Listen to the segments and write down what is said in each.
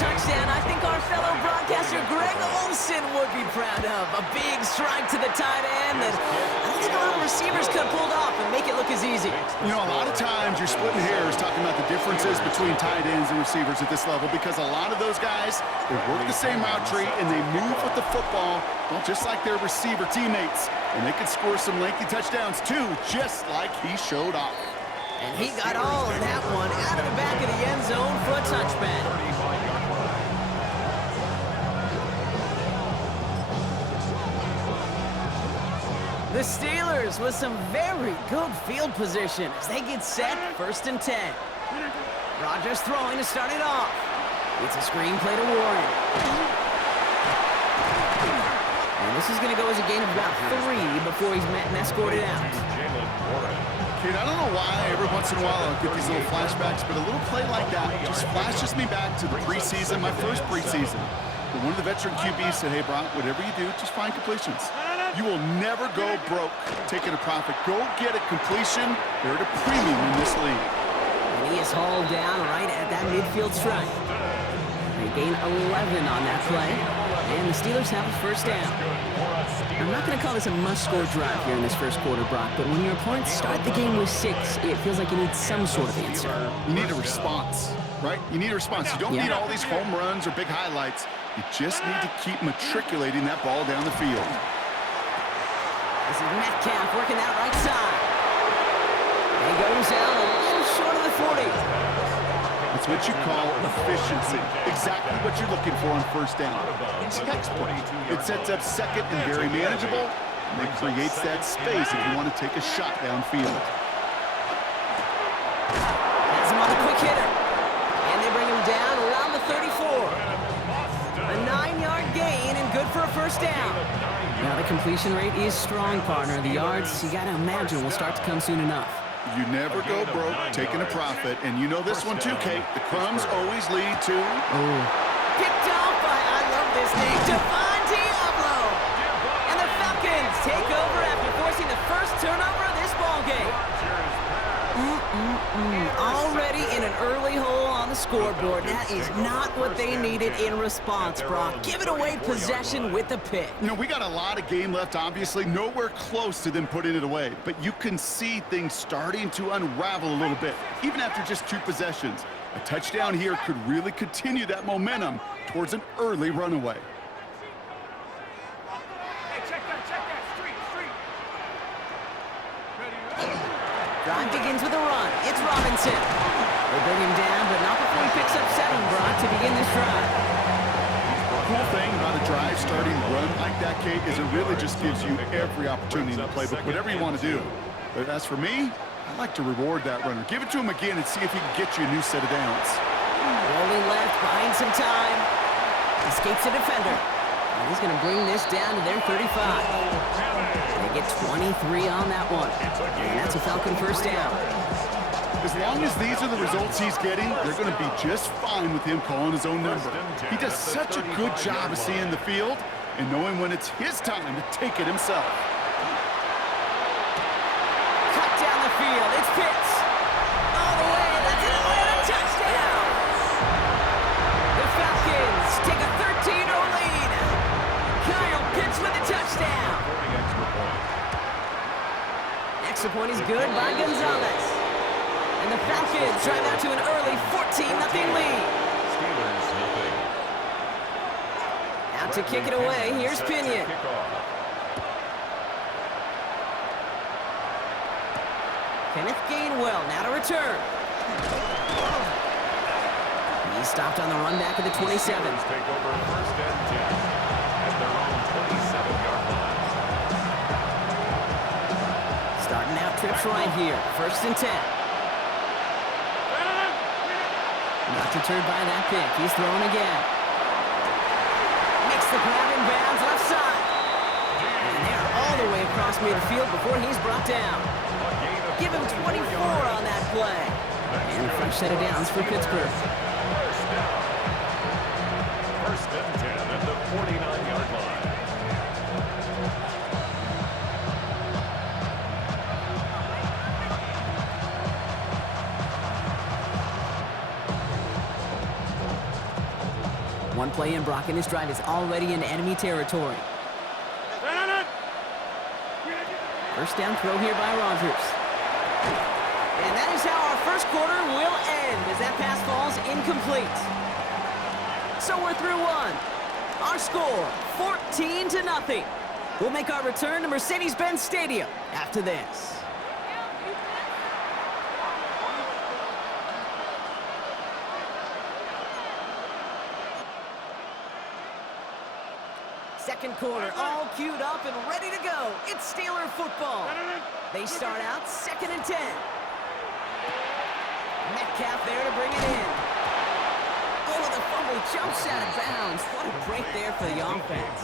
touchdown I think our fellow broadcaster Greg Olsen would be proud of. A big strike to the tight end that I don't think a lot of receivers could have pulled off and make it look as easy. You know, a lot of times you're splitting hairs talking about the differences between tight ends and receivers at this level because a lot of those guys, they work the same route tree and they move with the football, well, just like their receiver teammates. And they can score some lengthy touchdowns too, just like he showed off. And he got all of that one out of the back of the end zone for a touchback. The Steelers with some very good field position as they get set, 1st and 10. Rodgers throwing to start it off. It's a screen play to Warren. And this is going to go as a gain of about 3 before he's met and escorted out. Kid, I don't know why every once in a while I'll get these little flashbacks, but a little play like that just flashes me back to the preseason, my first preseason. But one of the veteran QBs said, hey, Brock, whatever you do, just find completions. You will never go broke taking a profit. Go get a completion. They're at a premium in this league. And he is hauled down right at that midfield stripe. They gain 11 on that play, and the Steelers have a 1st down. I'm not going to call this a must-score drive here in this first quarter, Brock, but when your opponents start the game with 6, it feels like you need some sort of answer. You need a response, right? You need a response. You don't need all these home runs or big highlights. You just need to keep matriculating that ball down the field. This is Metcalf working that right side. He goes out a little short of the 40. It's what you call efficiency. Exactly what you're looking for on 1st down. Textbook. It sets up 2nd and very manageable, and it creates that space if you want to take a shot downfield. Has him on the quick hitter. And they bring him down around the 34. A 9-yard gain and good for a 1st down. Now the completion rate is strong, partner. The yards, you got to imagine, will start to come soon enough. You never go broke taking a profit, and you know this one too, Kate. The crumbs always lead to... Picked off by, I love this name, Devon Diablo. And the Falcons take over after forcing the first turnover of this ballgame. Already in an early hole on the scoreboard. That is not what they needed in response, Brock. Give it away possession with the pick. You know, we got a lot of game left, obviously. Nowhere close to them putting it away. But you can see things starting to unravel a little bit, even after just 2 possessions. A touchdown here could really continue that momentum towards an early runaway. Drive begins with a run. It's Robinson. They bring him down, but not before he picks up 7, Brock, to begin this drive. The cool thing about a drive starting run like that, Kate, is it really just gives you every opportunity in the playbook, whatever you want to do. But as for me, I like to reward that runner. Give it to him again and see if he can get you a new set of downs. Rolling left, buying some time. Escapes the defender. And he's going to bring this down to their 35. They get 23 on that one. And that's a Falcon 1st down. As long as these are the results he's getting, they're going to be just fine with him calling his own number. He does such a good job of seeing the field and knowing when it's his time to take it himself. Cut down the field. It's Pitts. All the way. That's an Atlanta touchdown. The Falcons take a 13-0 lead. Kyle Pitts with a touchdown. Extra point is good by Gonzalez. And the Falcons drive out to an early 14-0 lead. Out to kick it away, here's Pinion. Kenneth Gainwell now to return. He's stopped on the run back of the 27. Take over 1st and 10 at their own 27-yard line. Starting out trips right here, 1st and 10. Not deterred by that pick. He's throwing again. Makes the grab in bounds left side. And they're all the way across midfield before he's brought down. Give him 24 on that play. And a fresh set of downs for Pittsburgh. 1st and 10 at the 49-yard line. One play in, Brock, and this drive is already in enemy territory. First down throw here by Rodgers. And that is how our first quarter will end as that pass falls incomplete. So we're through one. Our score, 14-0. We'll make our return to Mercedes-Benz Stadium after this. Second quarter, all queued up and ready to go. It's Steeler football. They start out 2nd and 10. Metcalf there to bring it in. Oh, the fumble jumps out of bounds. What a break there for the offense.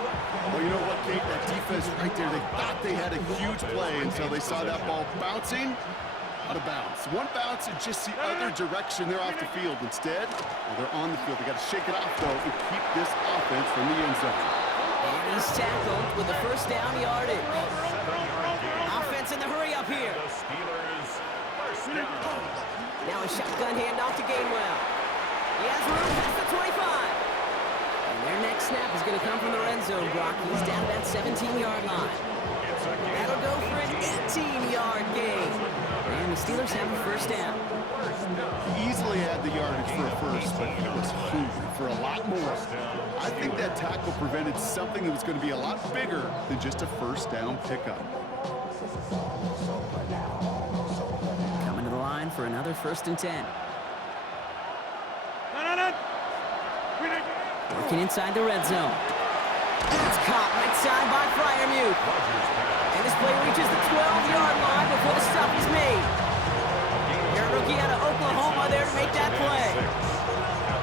Well, you know what, Kate? That defense right there, they thought they had a huge play until they saw that ball bouncing out of bounds. One bounce and just the other direction, they're off the field. Instead, well, they're on the field. They got to shake it off, though, and keep this offense from the end zone. And he's tackled with the first down yardage. Offense in the hurry up here. Now a shotgun handoff to Gainwell. He has room past the 25. And their next snap is going to come from the end zone, Brock. He's down that 17-yard line. That'll go for an 18-yard gain. And the Steelers have a first down. He easily had the yardage for a first, but he was hungry for a lot more. I think that tackle prevented something that was going to be a lot bigger than just a first down pickup. Coming to the line for another 1st and 10. Working inside the red zone. It's caught right side by Freiermuth. And this play reaches the 12-yard line before the stop is made. Your rookie out of Oklahoma there to make that play.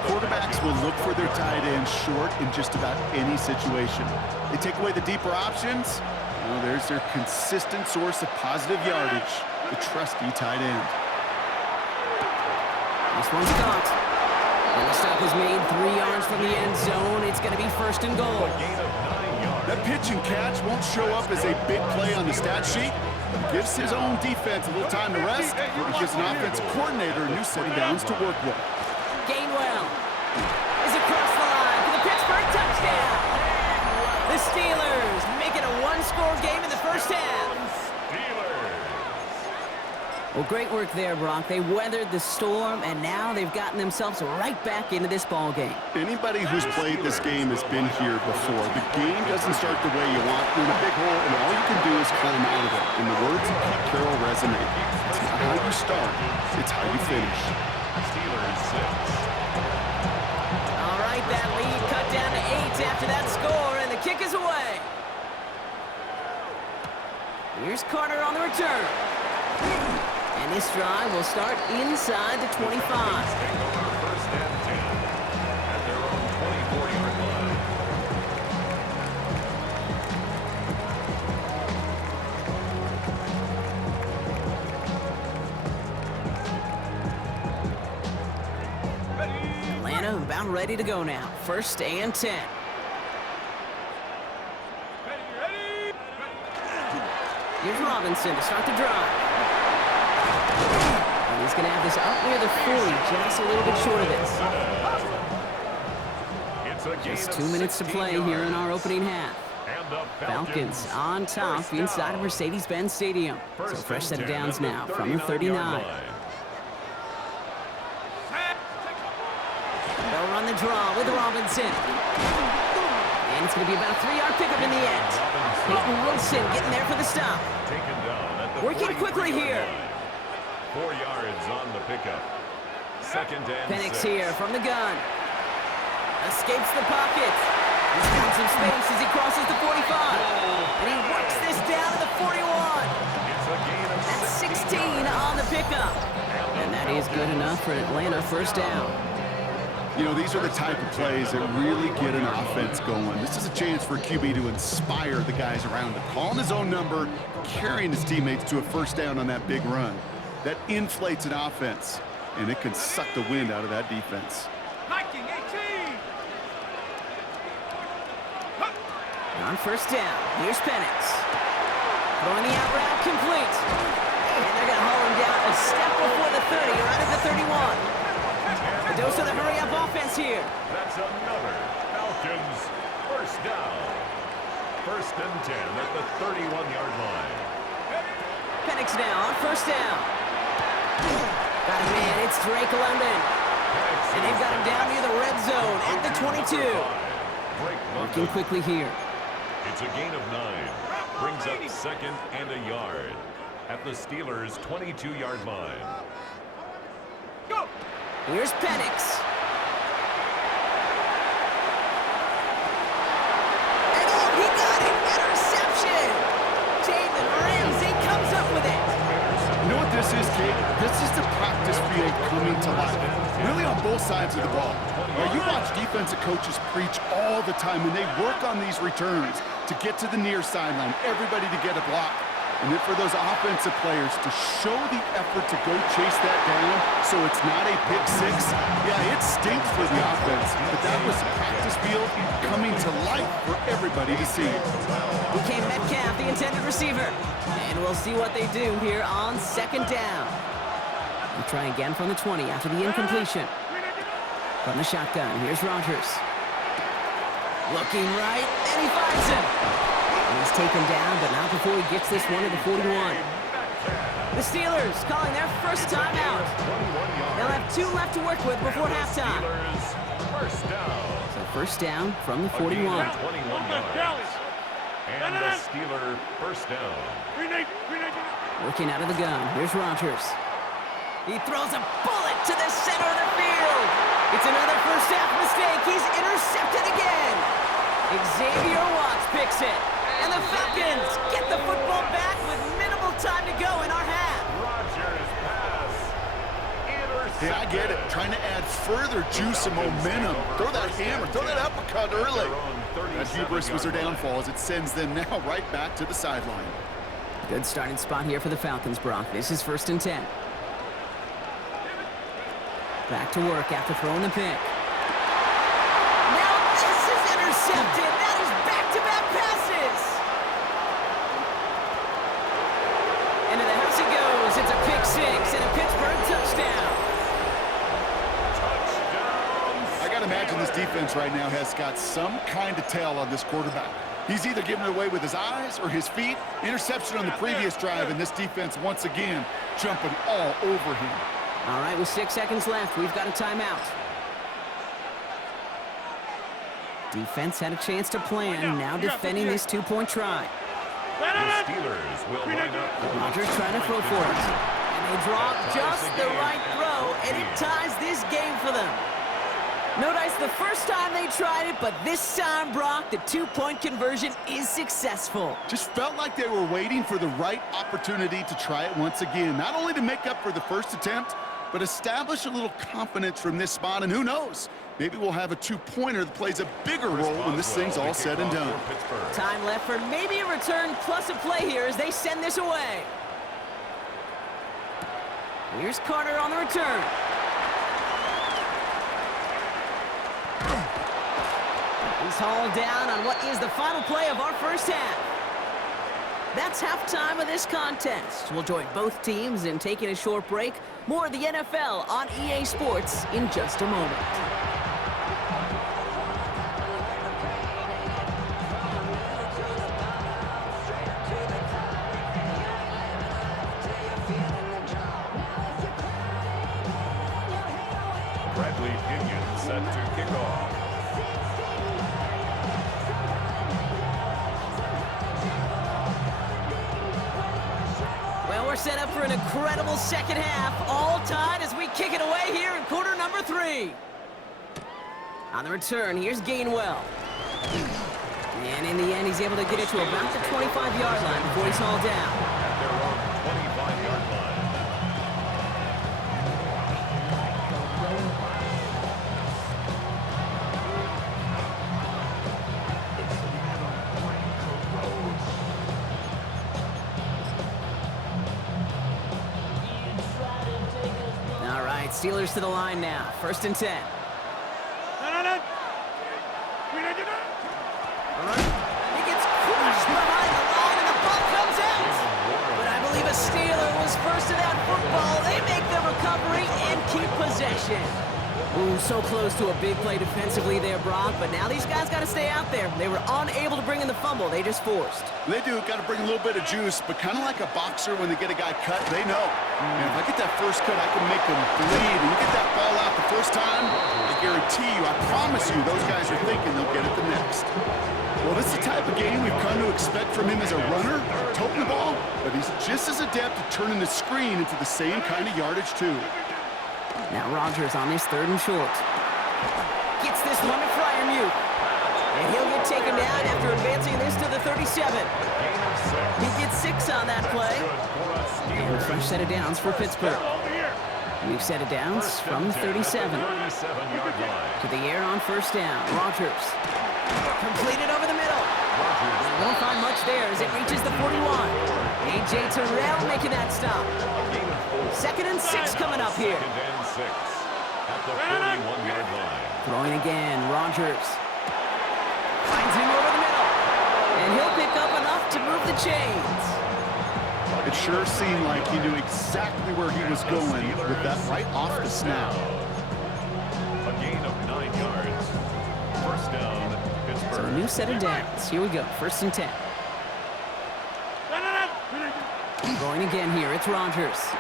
Quarterbacks will look for their tight end short in just about any situation. They take away the deeper options. Well, there's their consistent source of positive yardage, the trusty tight end. This one's caught. And the stop is made 3 yards from the end zone. It's going to be 1st and goal. That pitch and catch won't show up as a big play on the stat sheet, but it gives his own defense a little time to rest. It gives an offensive coordinator a new set of downs to work with. Gainwell is across the line for the Pittsburgh touchdown. The Steelers make it a one-score game in the first half. Well, great work there, Brock. They weathered the storm, and now they've gotten themselves right back into this ball game. Anybody who's played this game has been here before. The game doesn't start the way you want. You're in a big hole, and all you can do is climb out of it. In the words of Pete Carroll resonate, it's not how you start, it's how you finish. Steelers 6. All right, that lead cut down to 8 after that score, and the kick is away. Here's Carter on the return. And this drive will start inside the 25. First and 10 at their own 24-yard line. Atlanta about ready to go now. 1st and 10. Here's Robinson to start the drive. And he's going to have this out near the 40, just a little bit short of this. Just 2 minutes to play here in our opening half. Falcons on top inside of Mercedes-Benz Stadium. So fresh set of downs now from the 39. They'll run the draw with Robinson. And it's going to be about a 3-yard pickup in the end. Peyton Wilson getting there for the stop. Working quickly here. 4 yards on the pickup. 2nd and Penix 6. here from the gun. Escapes the pocket. He's got some space as he crosses the 45. And he works this down to the 41. That's 16 on the pickup. And that is good enough for an Atlanta first down. You know, these are the type of plays that really get an offense going. This is a chance for QB to inspire the guys around him. Calling his own number, carrying his teammates to a first down on that big run. That inflates an offense, and it can suck the wind out of that defense. On first down, here's Penix. Throwing the out route complete. And they're going to haul him down a step before the 30, right at the 31. dose of the hurry-up offense here. That's another Falcons first down. First and 10 at the 31-yard line. Penix now on first down. Got a man, it's Drake London. And they've got him down near the red zone at the 22. Working quickly here. It's a gain of 9. Brings up second and a yard at the Steelers' 22-yard line. Here's Penix. And oh, he got it! Interception! Jalen Ramsey comes up with it. You know what this is, Kate? This is the practice field coming to life. Really on both sides of the ball. Now, you watch defensive coaches preach all the time when they work on these returns to get to the near sideline, everybody to get a block. And then for those offensive players to show the effort to go chase that down so it's not a pick six, yeah, it stinks for the offense. But that was the practice field coming to life for everybody to see. Okay, Metcalf, the intended receiver. And we'll see what they do here on second down. We'll try again from the 20 after the incompletion. From the shotgun, here's Rodgers. Looking right, and he finds him. He's taken down, but not before he gets this one to the 41. The Steelers calling their first timeout. They'll have 2 left to work with before halftime. First down. So first down from the 41. And the Steeler first down. Working out of the gun. Here's Rodgers. He throws a bullet to the center of the field. It's another first half mistake. He's intercepted again. Xavier Watts picks it. And the Falcons get the football back with minimal time to go in our half. Rodgers pass. Hey, I get it. Trying to add further juice and momentum. Throw that hammer. Throw that uppercut early. That hubris was their downfall as it sends them now right back to the sideline. Good starting spot here for the Falcons, Brock. This is first and 10. Back to work after throwing the pick. Now this is intercepted. That is back-to-back passes. Into the house it goes. It's a pick six and a Pittsburgh touchdown. I got to imagine this defense right now has got some kind of tell on this quarterback. He's either giving it away with his eyes or his feet. Interception on the previous drive, and this defense once again jumping all over him. All right, with 6 seconds left, we've got a timeout. Defense had a chance to plan, now defending this 2-point try. The Steelers will line up. Rodgers trying to throw for it. And they drop just the right throw, and it ties this game for them. No dice the first time they tried it, but this time, Brock, the 2-point conversion is successful. Just felt like they were waiting for the right opportunity to try it once again. Not only to make up for the first attempt, but establish a little confidence from this spot. And who knows, maybe we'll have a 2-pointer that plays a bigger role when this thing's all said and done. Time left for maybe a return plus a play here as they send this away. Here's Carter on the return. He's hauled down on what is the final play of our first half. That's halftime of this contest. We'll join both teams in taking a short break. More of the NFL on EA Sports in just a moment. Bradley Pinion set to kick off. Well, we're set up for an incredible second half, all tied as we kick it away here in quarter number 3. On the return, here's Gainwell. And in the end, he's able to get it to about the 25-yard line before he's hauled down. At their own 25-yard line. All right, Steelers to the line now. First and 10. He gets crushed behind the line and the ball comes out. But I believe a Steeler was first to that football. They make the recovery and keep possession. Ooh, so close to a big play defensively there, Brock, but now these guys got to stay out there. They were unable to bring in the fumble. They just forced. They do. Got to bring a little bit of juice, but kind of like a boxer when they get a guy cut, they know. And if I get that first cut, I can make them bleed. And you get that ball out the first time, I guarantee you, I promise you, those guys are thinking they'll get it the next. Well, this is the type of game we've come to expect from him as a runner, toting the ball, but he's just as adept at turning the screen into the same kind of yardage, too. Now Rodgers on his 3rd and short. Gets this one to Freiermuth. And he'll get taken down after advancing this to the 37. He gets 6 on that play. And a fresh set of downs for Pittsburgh. New set of downs from the 37. To the air on 1st down. Rodgers. Completed over the middle. Won't find much there as it reaches the 41. A.J. Terrell making that stop. 2nd and 6 coming up here. At the 41-yard line. Throwing again, Rodgers. Finds him over the middle. And he'll pick up enough to move the chains. It sure seemed like he knew exactly where he was going with that right off the snap. A gain of 9 yards. 1st down, Pittsburgh. So a new set of downs. Here we go, 1st and 10. Going again here, it's Rodgers.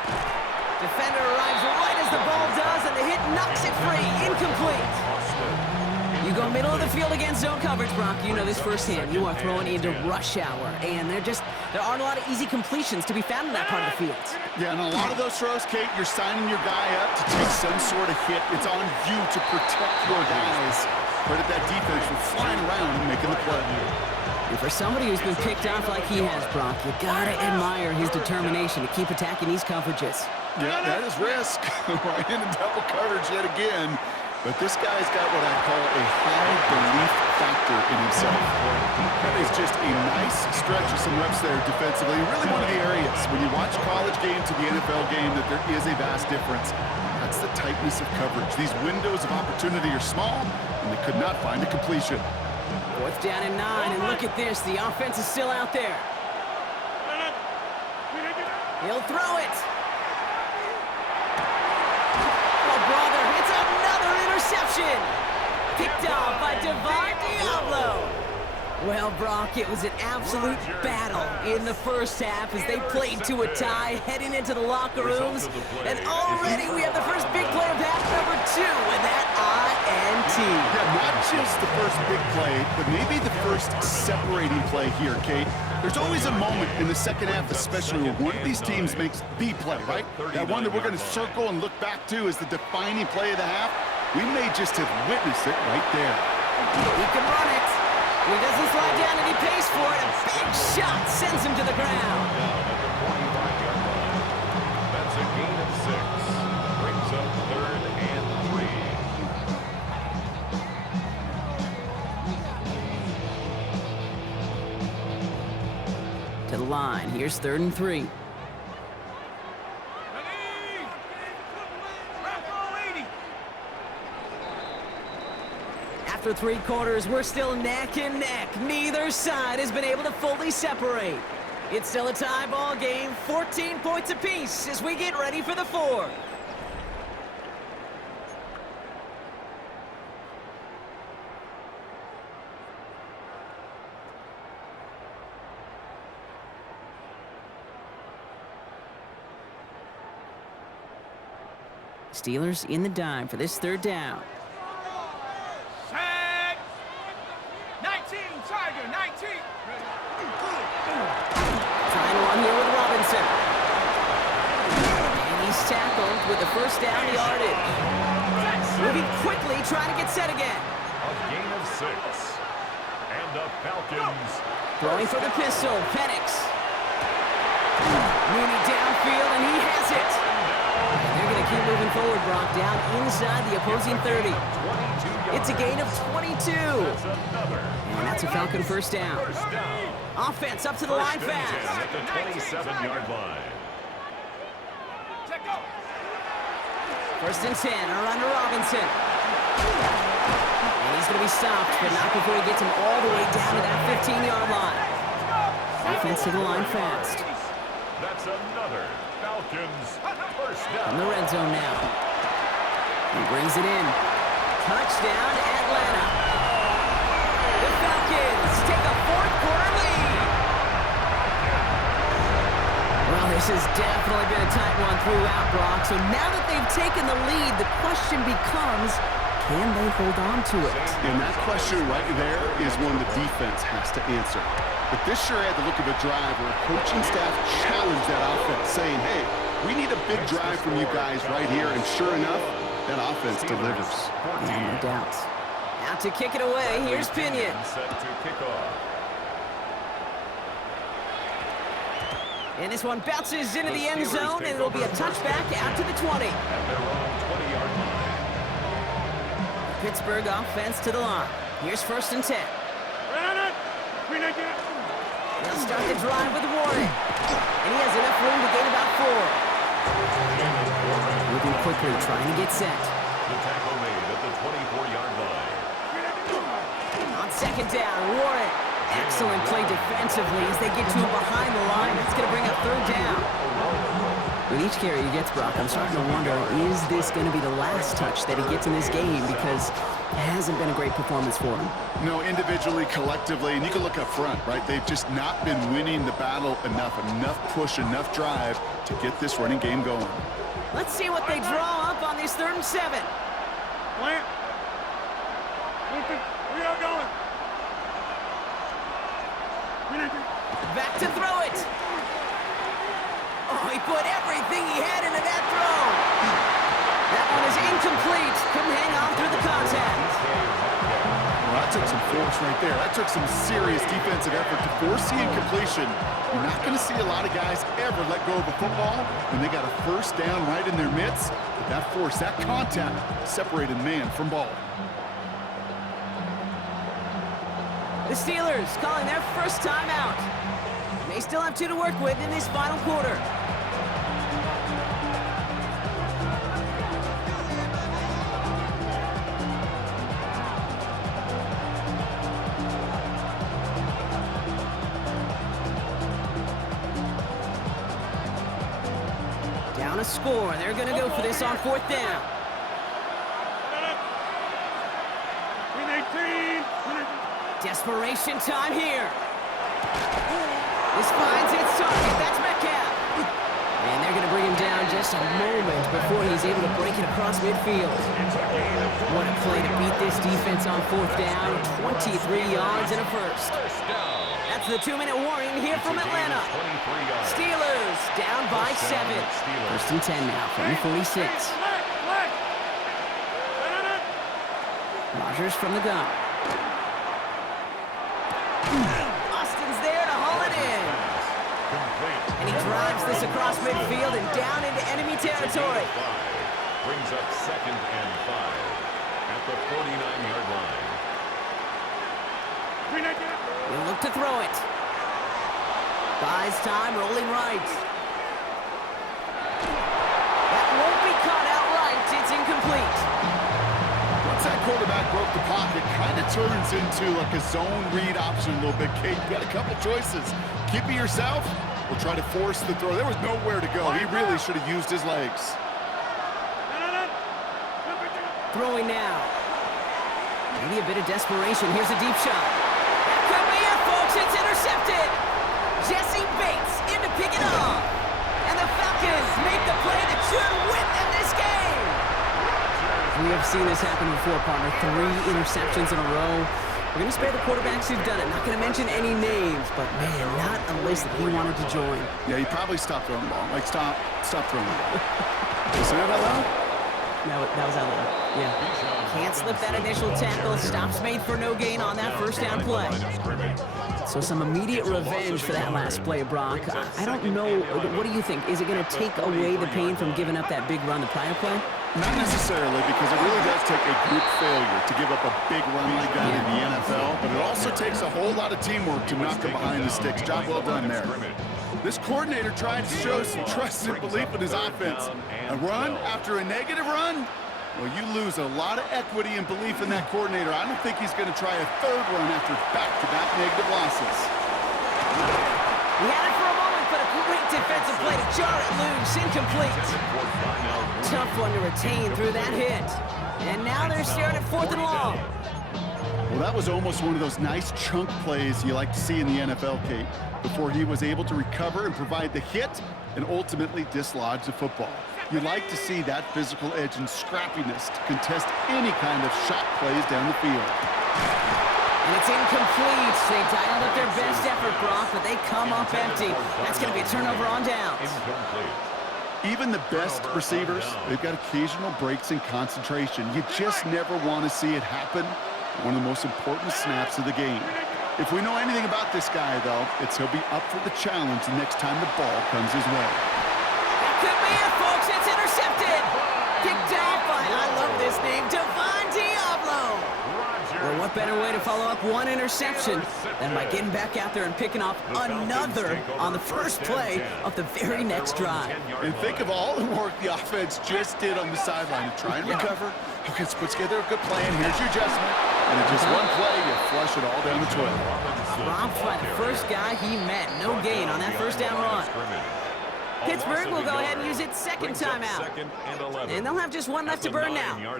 Defender arrives right as the ball does, and the hit knocks it free. Incomplete. You go middle of the field against zone coverage, Brock. You know this firsthand. You are throwing into rush hour, and there aren't a lot of easy completions to be found in that part of the field. Yeah, and a lot of those throws, Kate, you're signing your guy up to take some sort of hit. It's on you to protect your guys. Credit that defense for flying around and making the play. And for somebody who's been picked off like he has, Brock, you gotta admire his determination to keep attacking these coverages. Yeah, that is risk. Right into double coverage yet again. But this guy's got what I call a high belief factor in himself. That is just a nice stretch of some reps there defensively. Really one of the areas when you watch college game to the NFL game that there is a vast difference. That's the tightness of coverage. These windows of opportunity are small, and they could not find a completion. 4th down and 9, and look at this. The offense is still out there. He'll throw it. Oh, brother, it's another interception. Picked off by Devon Diablo. Well, Brock, it was an absolute battle in the 1st half as they played to a tie, heading into the locker rooms. And already we have the first big play of half number 2 with that INT. Yeah, not just the first big play, but maybe the first separating play here, Kate. There's always a moment in the 2nd half, especially when one of these teams makes the play, right? That one that we're going to circle and look back to as the defining play of the half. We may just have witnessed it right there. He can run it. He doesn't slide down and he pays for it. A big shot sends him to the ground. That's a gain of 6. Brings up 3rd and 3. To the line. Here's 3rd and 3. After 3 quarters, we're still neck and neck. Neither side has been able to fully separate. It's still a tie ball game, 14 points apiece as we get ready for the 4th. Steelers in the dime for this 3rd down. Set. 19, Tiger, 19. Trying one here with Robinson. And he's tackled with the 1st down yardage. Moving quickly, trying to get set again. A gain of 6. And the Falcons. Throwing for the pistol, Penix. Mooney downfield, and he has it. They're going to keep moving forward, Brock, down inside the opposing 30. It's a gain of 22. And that's a Falcon 1st down. Offense up to the line fast. At the 27-yard line. 1st and 10, around to Robinson. And he's going to be stopped, but not before he gets him all the way down to that 15-yard line. Offense to the line fast. That's another Falcons 1st down. In the red zone now. He brings it in. Touchdown, Atlanta. The Falcons take a fourth-quarter lead. Well, this has definitely been a tight one throughout, Brock. So now that they've taken the lead, the question becomes, can they hold on to it? And that question right there is one the defense has to answer. But this sure had the look of a drive where a coaching staff challenged that offense, saying, hey, we need a big drive from you guys right here. And sure enough, that offense delivers. Yeah, no doubt. Out to kick it away, here's Pinion. Set to kick off. And this one bounces into the end zone, and it'll be a touchback out to the 20. At their own 20-yard line. Pittsburgh offense to the line. Here's 1st and 10. They'll start the drive with Warren. And he has enough room to gain about 4. Moving quickly, trying to get set. The tackle made at the 24-yard line. On 2nd down, Warren. Excellent play defensively as they get to him behind the line. That's going to bring up 3rd down. With each carry he gets, Brock, I'm starting to wonder, is this going to be the last touch that he gets in this game? Because it hasn't been a great performance for him. No, individually, collectively, and you can look up front, right? They've just not been winning the battle enough push, enough drive to get this running game going. Let's see what they draw up on this 3rd and 7. Plant. We are going. Back to throw it. Oh, he put everything he had into that throw. That one is incomplete. Couldn't hang on through the contact. Well, that took some force right there. That took some serious defensive effort to force the incompletion. You're not going to see a lot of guys ever let go of a football when they got a 1st down right in their midst. But that force, that contact, separated man from ball. The Steelers calling their 1st timeout. They still have 2 to work with in this final quarter. Down a score. They're going to go for this on 4th down. Desperation time here. This finds its target. That's Metcalf. And they're going to bring him down just a moment before he's able to break it across midfield. What a play to beat this defense on 4th down. 23 yards and a 1st. That's the 2-minute warning here from Atlanta. Steelers down by 7. 1st and 10 now from the 46. Rodgers from the gun. Austin's there to haul it in. And he drives this across midfield and down into enemy territory. Brings up 2nd and 5 at the 49-yard line. He'll look to throw it. Buys time, rolling right. That won't be caught outright. It's incomplete. Once that quarterback broke the pocket, kind of turns into like a zone read option a little bit. Kate, you got a couple choices. Keep it yourself or try to force the throw. There was nowhere to go. He really should have used his legs. Throwing now. Maybe a bit of desperation. Here's a deep shot. That could be it, folks. It's intercepted. Jesse Bates in to pick it off. And the Falcons make the play that should win them this game. We have seen this happen before, partner. 3 interceptions in a row. We're going to spare the quarterbacks who've done it. Not going to mention any names, but man, not a list that he wanted to join. Yeah, he probably stopped throwing the ball. Like, stop throwing the ball. You say that out loud? That was out loud. Yeah. Can't slip that initial tackle. Stops made for no gain on that 1st down play. So some immediate revenge for that last play, Brock. I don't know. What do you think? Is it going to take away the pain from giving up that big run the prior play? Not necessarily, because it really does take a group failure to give up a big run like that in the NFL, but it also takes a whole lot of teamwork to knock them behind the sticks. Job well done there. This coordinator tried to show some trust and belief in his offense. A run after a negative run? Well, you lose a lot of equity and belief in that coordinator. I don't think he's going to try a 3rd run after back-to-back negative losses. He had it for a moment, but a great Great defensive play to jar it loose. Incomplete. Tough one to retain through that hit. And now they're staring at 4th and long. Well, that was almost one of those nice chunk plays you like to see in the NFL, Kate, before he was able to recover and provide the hit and ultimately dislodge the football. You like to see that physical edge and scrappiness to contest any kind of shot plays down the field. And it's incomplete. They dialed up their best effort, Brock, but they come up empty. That's going to be a turnover on downs. Even the best receivers, they've got occasional breaks in concentration. You just never want to see it happen. One of the most important snaps of the game. If we know anything about this guy, though, it's he'll be up for the challenge the next time the ball comes his way. That could be it, folks. It's intercepted. Picked off by, I love this name, Devon Diablo. Well, what better way to follow up one interception than by getting back out there and picking off another on the first play of the very next drive. And think of all the work the offense just did on the sideline to try and recover. Okay, let's put together a good plan. Here's your adjustment. And in just one play, you flush it all down the toilet. Dropped by the first guy he met. No gain on that first down run. Pittsburgh will go ahead and use its second timeout. And they'll have just one left to burn now.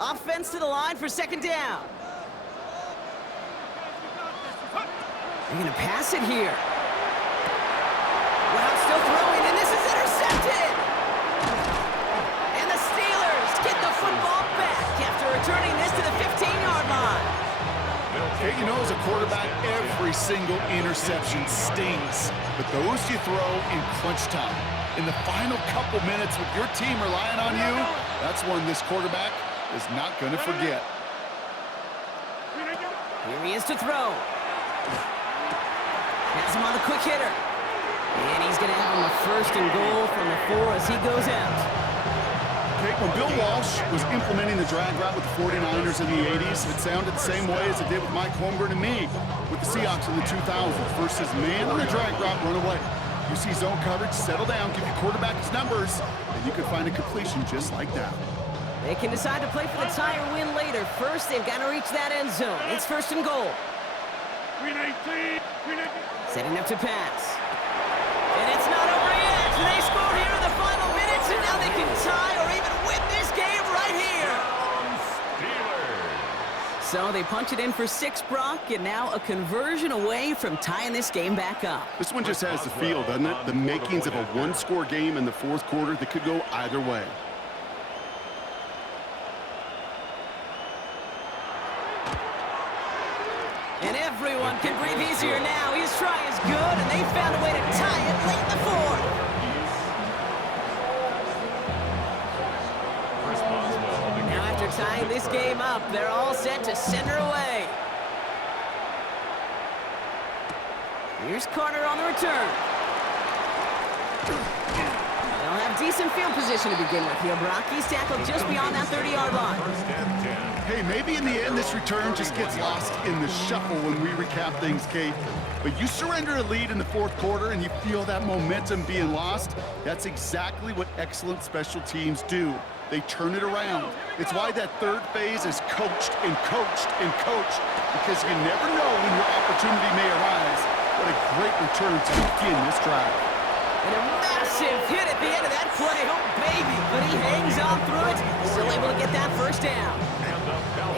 Offense to the line for second down. They're going to pass it here. Well, still throwing, and this is intercepted! And the Steelers get the football back after returning this to the 15-yard line. Okay, you know, as a quarterback, every single interception stings. But those you throw in crunch time. In the final couple minutes with your team relying on you, that's one this quarterback is not going to forget. Here he is to throw. Has him on the quick hitter. And he's going to have him a 1st and goal from the 4 as he goes out. Okay, when Bill Walsh was implementing the drag route with the 49ers in the 80s, it sounded the same way as it did with Mike Holmgren and me with the Seahawks in the 2000s. Versus man on a drag route, run away. You see zone coverage, settle down, give your quarterback his numbers, and you can find a completion just like that. They can decide to play for the tie or win later. First, they've got to reach that end zone. It's 1st and goal. Setting up to pass. And it's not over yet. They score here in the final minutes, and now they can tie or even win this game right here. So they punch it in for 6, Brock, and now a conversion away from tying this game back up. This one just has the feel, doesn't it? The makings of a one-score game in the 4th quarter that could go either way. And everyone can breathe easier now. His try is good, and they found a way to tie it late in the 4th. Now after tying this game up, they're all set to send her away. Here's Carter on the return. They'll have decent field position to begin with here, Brock. He's tackled just beyond that 30-yard line. Hey, maybe in the end this return just gets lost in the shuffle when we recap things, Kate. But you surrender a lead in the 4th quarter and you feel that momentum being lost. That's exactly what excellent special teams do. They turn it around. It's why that 3rd phase is coached and coached and coached, because you never know when your opportunity may arise. What a great return to begin this drive. And a massive hit at the end of that play. Oh, baby. But he hangs on through it. Still able to get that 1st down.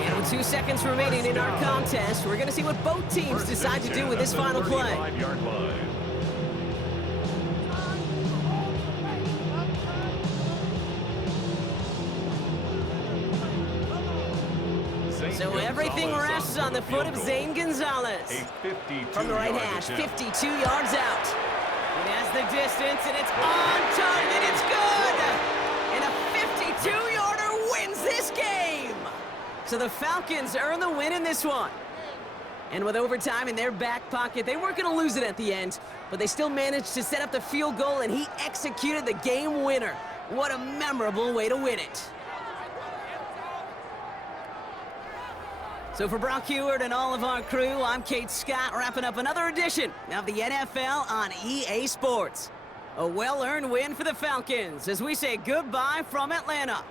And with 2 seconds remaining in our contest, we're going to see what both teams decide to do with this final play. So everything rests on the foot of Zane Gonzalez. From the right hash, 52 yards out. It has the distance, and it's on target. It's good! And a 52-yarder wins this game! So the Falcons earn the win in this one. And with overtime in their back pocket, they weren't going to lose it at the end, but they still managed to set up the field goal, and he executed the game winner. What a memorable way to win it. So for Brock Huard and all of our crew, I'm Kate Scott, wrapping up another edition of the NFL on EA Sports. A well-earned win for the Falcons as we say goodbye from Atlanta.